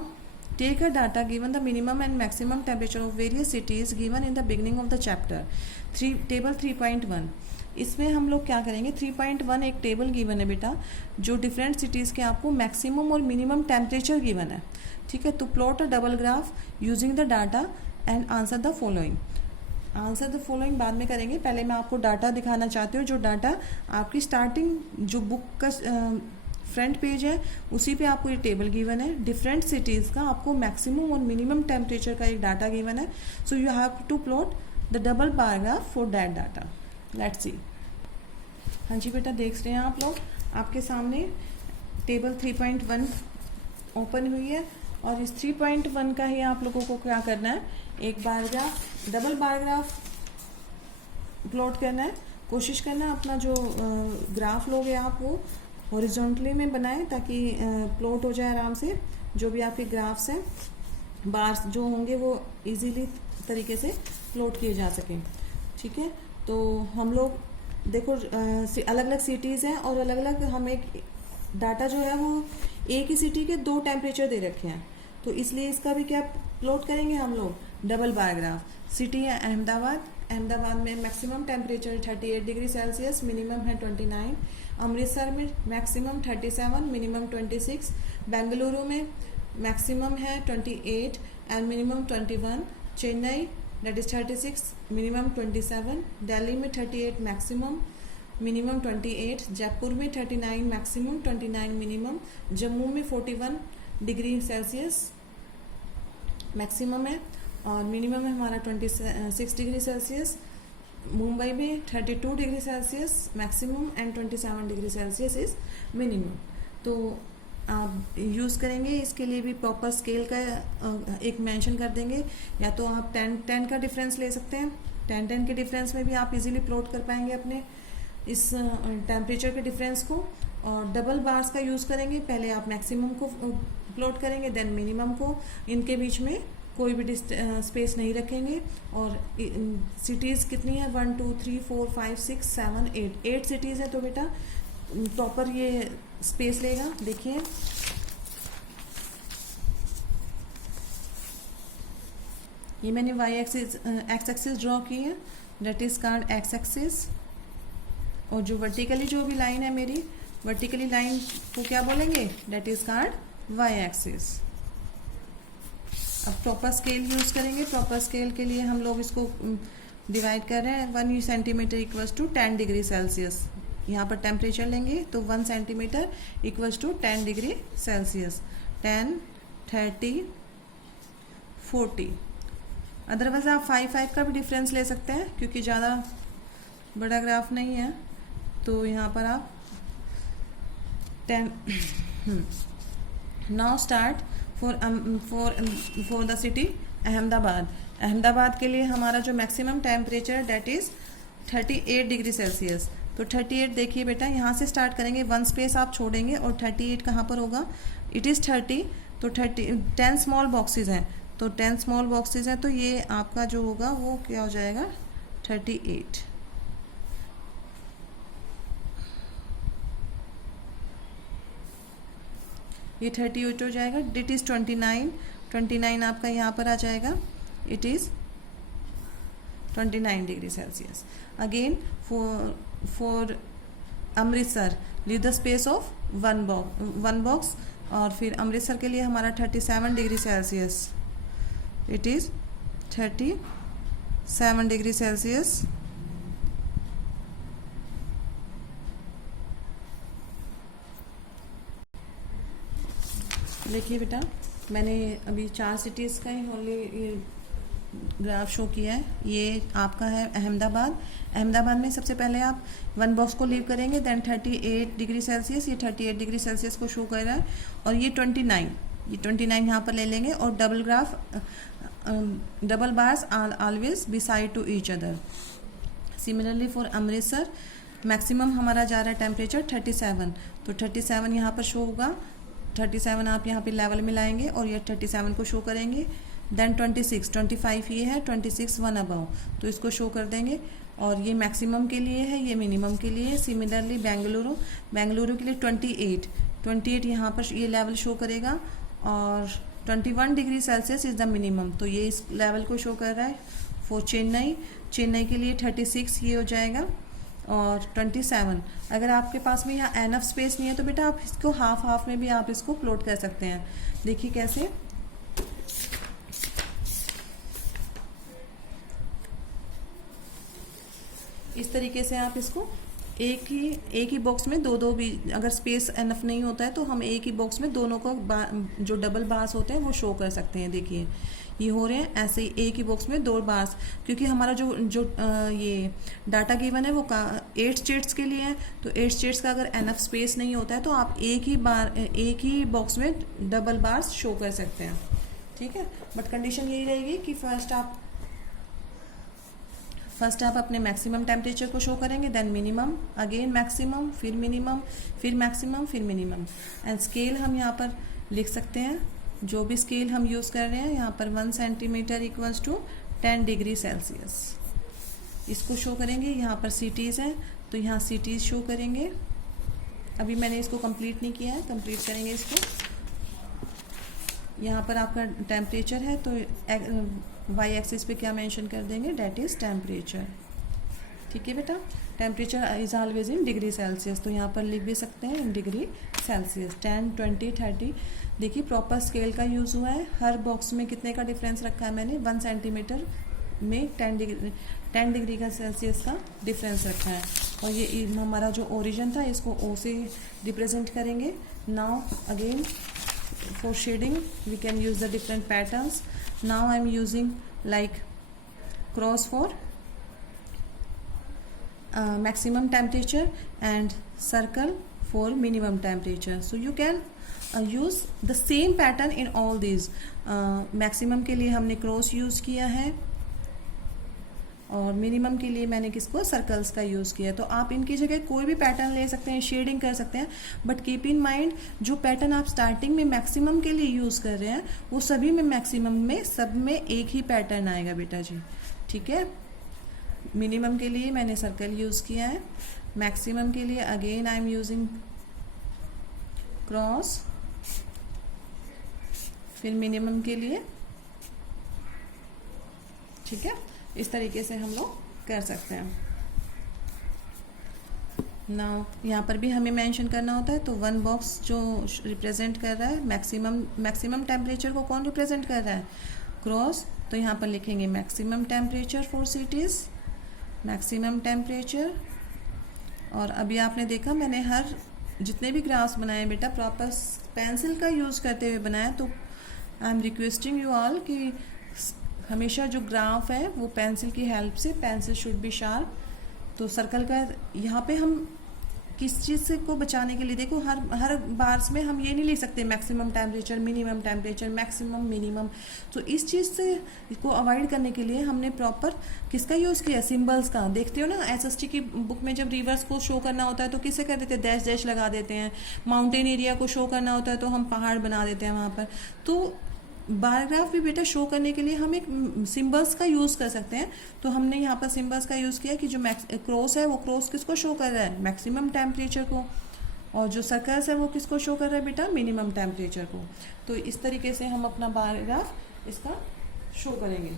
take a data given the minimum and maximum temperature of various cities given in the beginning of the chapter. Table 3.1। इसमें हम लोग क्या करेंगे, 3.1 एक टेबल गिवन है बेटा जो डिफरेंट सिटीज़ के आपको मैक्सिमम और मिनिमम टेम्परेचर गिवन है, ठीक है। तो plot a double graph using the data and answer the following. Answer the following बाद में करेंगे, पहले मैं आपको डाटा दिखाना चाहती हूँ। जो डाटा आपकी स्टार्टिंग जो बुक का फ्रंट पेज है उसी पे आपको ये टेबल गिवन है। डिफरेंट सिटीज़ का आपको मैक्सिमम और मिनिमम टेम्परेचर का एक डाटा गिवन है। So you have to plot the double bar graph for that data. Let's see. हाँ जी बेटा देख रहे हैं आप लोग, आपके सामने टेबल 3.1 ओपन हुई है, और इस 3.1 का ही आप लोगों को क्या करना है, एक bar graph, double bar graph plot करना है। कोशिश करना अपना जो ग्राफ लोगे आप वो हॉरिजॉन्टली में बनाएं ताकि प्लॉट हो जाए आराम से। जो भी आपके ग्राफ्स हैं, बार्स जो होंगे वो इजीली तरीके से प्लॉट किए जा सकें, ठीक है। तो हम लोग देखो अलग अलग सिटीज़ हैं और अलग अलग हमें डाटा जो है वो एक ही सिटी के 2 टेम्परेचर दे रखे हैं, तो इसलिए इसका भी क्या प्लॉट करेंगे हम लोग, डबल बार ग्राफ। सिटी है अहमदाबाद में maximum temperature 38 degree Celsius, minimum है 29। अमृतसर में मैक्सिमम 37, मिनिमम 26। बेंगलुरु में मैक्सिमम है 28 and minimum 21। Chennai that is 36, minimum 27। Delhi में 38 मैक्सिमम, मिनिमम 28। जयपुर में 39 मैक्सिमम, 29 मिनिमम। जम्मू में 41 डिग्री सेल्सियस मैक्सिमम है और मिनिमम है हमारा 26 डिग्री सेल्सियस। मुंबई में 32 degree Celsius maximum and 27 degree Celsius is minimum. तो आप यूज़ करेंगे, इसके लिए भी प्रॉपर स्केल का एक मेंशन कर देंगे, या तो आप 10 का डिफरेंस ले सकते हैं। 10 के डिफरेंस में भी आप इजीली प्लॉट कर पाएंगे अपने इस टेम्परेचर के डिफरेंस को। और डबल बार्स का यूज़ करेंगे, पहले आप मैक्सिमम को प्लॉट करेंगे देन मिनिमम को, इनके बीच में कोई भी स्पेस नहीं रखेंगे। और सिटीज़ कितनी है 1 2 3 4 5 6 7 8 सिटीज़ है, तो बेटा प्रॉपर ये स्पेस लेगा। देखिए ये मैंने एक्स एक्सिस ड्रॉ की है, that is called x axis. और जो वर्टिकली जो भी लाइन है मेरी, वर्टिकली लाइन को क्या बोलेंगे, that is called Y axis. अब प्रॉपर स्केल यूज करेंगे। प्रॉपर स्केल के लिए हम लोग इसको डिवाइड कर रहे हैं। 1 centimetre equals to 10 degree Celsius. यहाँ पर टेम्परेचर लेंगे तो 1 centimetre equals to 10 degree Celsius. 10 30 40। Otherwise आप 5 का भी डिफरेंस ले सकते हैं, क्योंकि ज़्यादा बड़ा ग्राफ नहीं है। तो यहाँ पर आप 10 now start for the city Ahmedabad. Ahmedabad के लिए हमारा जो maximum temperature that is 38 degree Celsius. तो 38 देखिए बेटा, यहाँ से स्टार्ट करेंगे, 1 स्पेस आप छोड़ेंगे और 38 कहाँ पर होगा, इट इज़ 30। तो 10 स्मॉल बॉक्सेस हैं, तो 10 स्मॉल बॉक्सेस हैं, तो ये आपका जो होगा वो क्या हो जाएगा 38। ये 38 हो जाएगा। इट इज़ 29 आपका यहाँ पर आ जाएगा, it is 29 degree Celsius. Again for Amritsar leave the space of 1 box. और फिर अमृतसर के लिए हमारा 37 degree Celsius, it is 37 degree Celsius. देखिए बेटा, मैंने अभी 4 सिटीज़ का ही ओनली ये ग्राफ शो किया है। ये आपका है अहमदाबाद। अहमदाबाद में सबसे पहले आप 1 बॉक्स को लीव करेंगे, देन 38 डिग्री सेल्सियस, ये 38 डिग्री सेल्सियस को शो कर रहा है। और ये 29 यहाँ पर ले लेंगे। और double bars are always beside to each other. Similarly for Amritsar maximum हमारा जा रहा है टेम्परेचर 37, तो 37 यहाँ पर शो होगा। 37 आप यहाँ पे लेवल में लाएंगे और ये 37 को शो करेंगे। देन 25 ये है, 26 1 अबव, तो इसको शो कर देंगे। और ये मैक्सिमम के लिए है, ये मिनिमम के लिए है। सिमिलरली बेंगलुरु के लिए 28 यहाँ पर ये लेवल शो करेगा। और 21 degree Celsius is the minimum, तो ये इस लेवल को शो कर रहा है। फॉर चेन्नई के लिए 36 ये हो जाएगा। और 27, अगर आपके पास में यहाँ एनफ स्पेस नहीं है तो बेटा आप इसको हाफ में भी आप इसको प्लॉट कर सकते हैं। देखिए कैसे, इस तरीके से आप इसको एक ही बॉक्स में दो भी, अगर स्पेस एनफ नहीं होता है तो हम एक ही बॉक्स में दोनों को जो डबल बार्स होते हैं वो शो कर सकते हैं। देखिए ये हो रहे हैं ऐसे ही, एक ही बॉक्स में 2 बार्स, क्योंकि हमारा जो ये डाटा गिवन है वो 8 स्टेट्स के लिए है। तो 8 स्टेट्स का अगर एनफ स्पेस नहीं होता है तो आप एक ही बॉक्स में डबल बार्स शो कर सकते हैं, ठीक है। बट कंडीशन यही रहेगी कि फर्स्ट आप अपने मैक्सिमम टेम्परेचर को शो करेंगे, देन मिनिमम, अगेन मैक्सिमम, फिर मिनिमम, फिर मैक्सिमम, फिर मिनिमम। एंड स्केल हम यहाँ पर लिख सकते हैं, जो भी स्केल हम यूज़ कर रहे हैं यहाँ पर 1 centimetre equals to 10 degree Celsius, इसको शो करेंगे। यहाँ पर सिटीज़ हैं तो यहाँ सिटीज़ शो करेंगे। अभी मैंने इसको कंप्लीट नहीं किया है, कंप्लीट करेंगे इसको। यहाँ पर आपका टेम्परेचर है तो वाई एक्सिस पे क्या मेंशन कर देंगे, डेट इज़ टेम्परेचर, ठीक है बेटा। Temperature is always in degree Celsius, तो यहाँ पर लिख भी सकते हैं इन डिग्री सेल्सियस। 10 20 30। देखिए प्रॉपर स्केल का यूज़ हुआ है। हर बॉक्स में कितने का डिफरेंस रखा है मैंने, 1 सेंटीमीटर में 10 डिग्री का सेल्सियस का डिफरेंस रखा है। और ये हमारा जो ओरिजिन था इसको ओ से रिप्रेजेंट करेंगे। Now again for shading we can use the different patterns. Now I am using like cross for maximum temperature and circle for minimum temperature. So you can use the same pattern in all these. maximum के लिए हमने cross use किया है और minimum के लिए मैंने किसको सर्कल्स का यूज़ किया है। तो आप इनकी जगह कोई भी पैटर्न ले सकते हैं, शेडिंग कर सकते हैं, बट कीप इन माइंड जो पैटर्न आप स्टार्टिंग में मैक्सिमम के लिए यूज़ कर रहे हैं वो सभी में मैक्सिमम में सब में एक ही पैटर्न आएगा बेटा जी, ठीक है। मिनिमम के लिए मैंने सर्कल यूज़ किया है, मैक्सिमम के लिए again I am using cross, फिर मिनिमम के लिए, ठीक है। इस तरीके से हम लोग कर सकते हैं। नाउ यहाँ पर भी हमें मेंशन करना होता है। तो वन बॉक्स जो रिप्रेजेंट कर रहा है मैक्सिमम टेम्परेचर को कौन रिप्रेजेंट कर रहा है, क्रॉस। तो यहाँ पर लिखेंगे maximum temperature for cities, maximum temperature. और अभी आपने देखा मैंने हर जितने भी ग्राफ्स बनाए बेटा प्रॉपर पेंसिल का यूज़ करते हुए बनाया। तो I am requesting you all कि हमेशा जो ग्राफ है वो पेंसिल की हेल्प से, पेंसिल शुड बी शार्प। तो सर्कल का यहाँ पे हम किस चीज़ से को बचाने के लिए, देखो हर बार्स में हम ये नहीं लिख सकते maximum temperature, minimum temperature, maximum, minimum. तो इस चीज़ से इसको अवॉइड करने के लिए हमने प्रॉपर किसका यूज़ किया, सिंबल्स का। देखते हो ना एसएसटी की बुक में जब रिवर्स को शो करना होता है तो किसे कर देते हैं, डैश डैश लगा देते हैं। माउंटेन एरिया को शो करना होता है तो हम पहाड़ बना देते हैं वहाँ पर। तो बार ग्राफ भी बेटा शो करने के लिए हम एक सिंबल्स का यूज़ कर सकते हैं। तो हमने यहाँ पर सिंबल्स का यूज़ किया कि जो क्रॉस है वो क्रॉस किसको शो कर रहा है, मैक्सिमम टेम्परेचर को, और जो सर्कल्स है वो किसको शो कर रहा है बेटा, मिनिमम टेम्परेचर को। तो इस तरीके से हम अपना बार ग्राफ इसका शो करेंगे।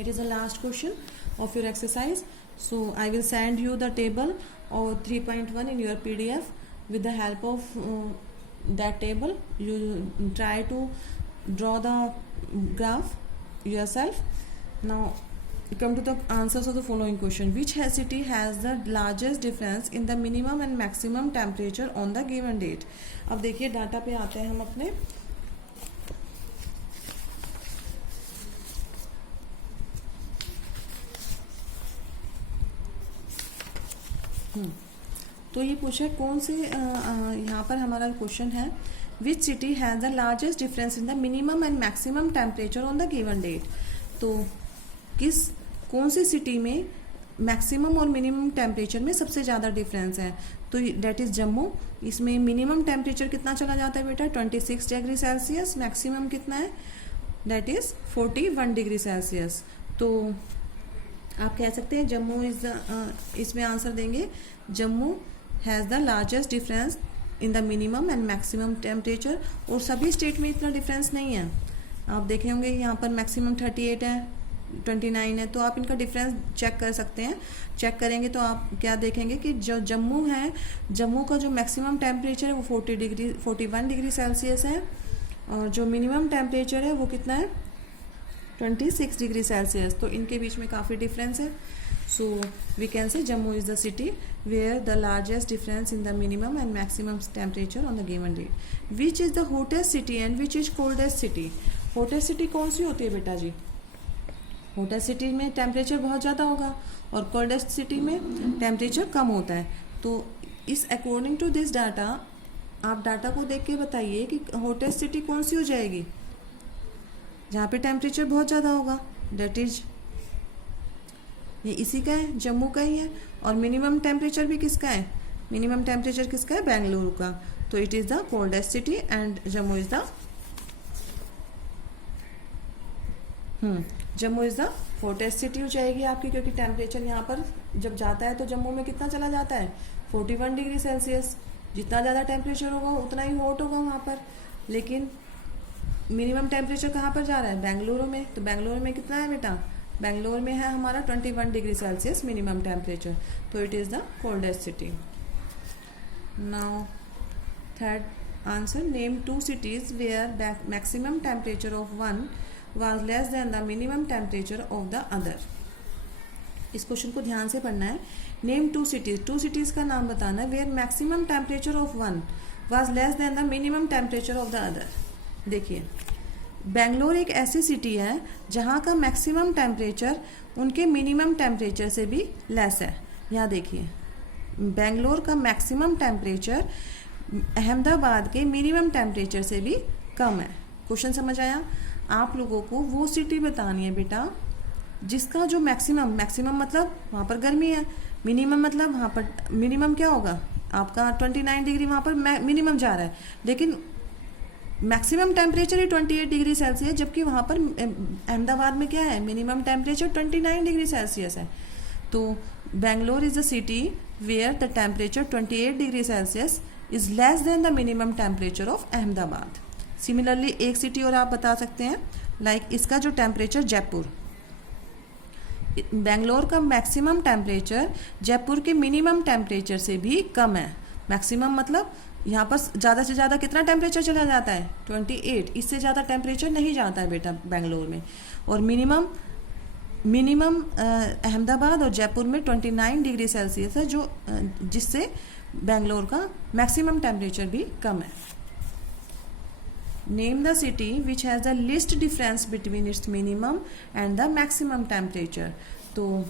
It is the last question of your exercise. So I will send you the table और 3.1 in your PDF. With the help of that table, you try to draw the graph yourself. Now come to the answers of the following question. Which city has the largest difference in the minimum and maximum temperature on the given date? अब देखिए data पे आते हैं हम अपने। तो ये पूछा कौन से, यहाँ पर हमारा क्वेश्चन है which city has the largest difference in the minimum and maximum temperature on the given date. तो कौन सी सिटी में मैक्सिमम और मिनिमम टेम्परेचर में सबसे ज़्यादा डिफरेंस है। तो डेट इज़ जम्मू। इसमें मिनिमम टेम्परेचर कितना चला जाता है बेटा, 26 डिग्री सेल्सियस। मैक्सिमम कितना है, डेट इज़ 41 डिग्री सेल्सियस। तो आप कह सकते हैं जम्मू इज़, इसमें आंसर देंगे Jammu has the largest difference in the minimum and maximum temperature. और सभी स्टेट में इतना डिफरेंस नहीं है। आप देखे होंगे यहाँ पर मैक्सिमम 38 है, 29 है। तो आप इनका डिफरेंस चेक कर सकते हैं। चेक करेंगे तो आप क्या देखेंगे कि जो जम्मू है, जम्मू का जो मैक्सिमम टेम्परेचर है वो 41 डिग्री सेल्सियस है, और जो मिनिमम टेम्परेचर है वो कितना है, 26 डिग्री सेल्सियस। तो इनके बीच में काफ़ी डिफरेंस है। So we can say Jammu is the city where the largest difference in the minimum and maximum temperature on the given day. Which is the hottest city and which is coldest city? Hottest city कौन सी होती है बेटा जी, hottest city में temperature बहुत ज़्यादा होगा और coldest city में टेम्परेचर कम होता है। तो इस अकॉर्डिंग टू दिस डाटा, आप डाटा को देख के बताइए कि hottest city कौन सी हो जाएगी, जहाँ पे टेम्परेचर बहुत ज़्यादा होगा। डेट इज ये इसी का है, जम्मू का ही है। और मिनिमम टेम्परेचर भी किसका है, मिनिमम टेम्परेचर किसका है, बेंगलुरु का। तो it is the coldest city and Jammu is the Jammu is the hottest city हो जाएगी आपकी, क्योंकि टेम्परेचर यहाँ पर जब जाता है तो जम्मू में कितना चला जाता है, 41 डिग्री सेल्सियस। जितना ज़्यादा टेम्परेचर होगा उतना ही हॉट होगा वहाँ पर। लेकिन मिनिमम टेम्परेचर कहाँ पर जा रहा है, बेंगलुरु में। तो बेंगलुरु में कितना है बेटा, बेंगलोर में है हमारा 21 डिग्री सेल्सियस मिनिमम टेम्परेचर। तो it is the coldest city. Now third answer, name 2 cities where maximum temperature of one was less than the minimum temperature of the other. इस क्वेश्चन को ध्यान से पढ़ना है। नेम 2 cities, 2 cities का नाम बताना है where maximum temperature of one was less than the minimum temperature of the other। देखिए बेंगलोर एक ऐसी सिटी है जहाँ का मैक्सिमम टेम्परेचर उनके मिनिमम टेम्परेचर से भी लेस है। यहाँ देखिए बेंगलोर का मैक्सिमम टेम्परेचर अहमदाबाद के मिनिमम टेम्परेचर से भी कम है। क्वेश्चन समझ आया। आप लोगों को वो सिटी बतानी है बेटा जिसका जो मैक्सिमम मतलब वहाँ पर गर्मी है, मिनिमम मतलब वहाँ पर मिनिमम क्या होगा आपका 29 डिग्री वहाँ पर मिनिमम जा रहा है, लेकिन मैक्सिमम टेम्परेचर ही 28 डिग्री सेल्सियस, जबकि वहाँ पर अहमदाबाद में क्या है मिनिमम टेम्परेचर 29 डिग्री सेल्सियस है। तो Bangalore is a city where the temperature 28 degree Celsius is less than the minimum temperature of Ahmedabad. Similarly एक सिटी और आप बता सकते हैं, लाइक इसका जो टेम्परेचर जयपुर, बेंगलोर का मैक्सिमम टेम्परेचर जयपुर के मिनिमम टेम्परेचर से भी कम है। मैक्सिमम मतलब यहाँ पर ज़्यादा से ज़्यादा कितना टेम्परेचर चला जाता है 28, इससे ज़्यादा टेम्परेचर नहीं जाता है बेटा बेंगलोर में। और मिनिमम अहमदाबाद और जयपुर में 29 डिग्री सेल्सियस है, जो जिससे बेंगलोर का मैक्सिमम टेम्परेचर भी कम है। Name the city which has the least difference between its minimum and the maximum temperature. तो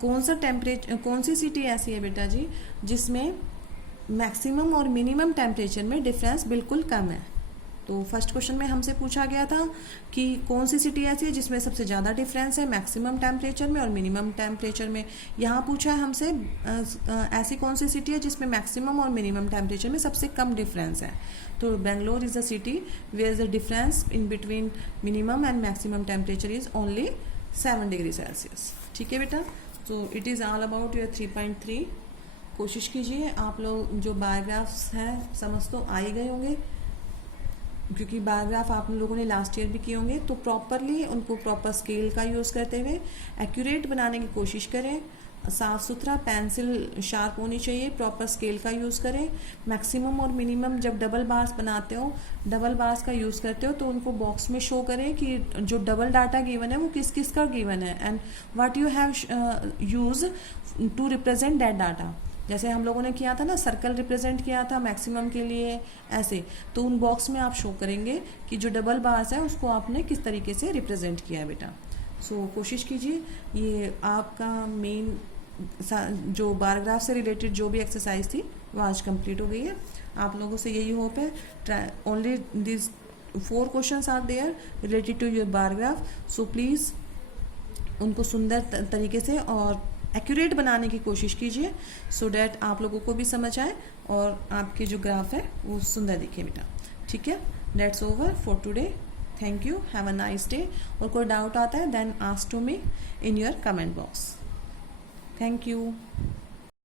कौन सी सिटी ऐसी है बेटा जी जिसमें मैक्सिमम और मिनिमम टेम्परेचर में डिफरेंस बिल्कुल कम है। तो फर्स्ट क्वेश्चन में हमसे पूछा गया था कि कौन सी सिटी ऐसी है जिसमें सबसे ज़्यादा डिफरेंस है मैक्सिमम टेम्परेचर में और मिनिमम टेम्परेचर में। यहाँ पूछा है हमसे ऐसी कौन सी सिटी है जिसमें मैक्सिमम और मिनिमम टेम्परेचर में सबसे कम डिफरेंस है। तो Bangalore is a city where the difference in between minimum and maximum temperature is only 7 degree Celsius. ठीक है बेटा, तो it is all about your 3.3। कोशिश कीजिए आप लोग जो बायोग्राफ्स हैं समझ तो आ ही गए होंगे, क्योंकि बायोग्राफ आप लोगों ने लास्ट ईयर भी किए होंगे। तो प्रॉपरली उनको प्रॉपर स्केल का यूज़ करते हुए एक्यूरेट बनाने की कोशिश करें। साफ़ सुथरा पेंसिल शार्प होनी चाहिए, प्रॉपर स्केल का यूज़ करें। मैक्सिमम और मिनिमम जब डबल बार्स बनाते हो, डबल बार्स का यूज़ करते हो, तो उनको बॉक्स में शो करें कि जो डबल डाटा गिवन है वो किस किस का गिवन है and what you have use to represent that data. जैसे हम लोगों ने किया था ना, सर्कल रिप्रेजेंट किया था मैक्सिमम के लिए, ऐसे तो उन बॉक्स में आप शो करेंगे कि जो डबल बार्स है उसको आपने किस तरीके से रिप्रेजेंट किया है बेटा। सो कोशिश कीजिए। ये आपका मेन जो बायोग्राफ से रिलेटेड जो भी एक्सरसाइज थी वो आज कंप्लीट हो गई है। आप लोगों से यही होप है। Only this 4 questions are there related to your bar graph. So please उनको सुंदर तरीके से और एक्यूरेट बनाने की कोशिश कीजिए, सो डैट आप लोगों को भी समझ आए और आपके जो ग्राफ है वो सुंदर दिखे बेटा। ठीक है, that's over for today. Thank you, have a nice day. और कोई डाउट आता है then ask to me in your comment box. Thank you.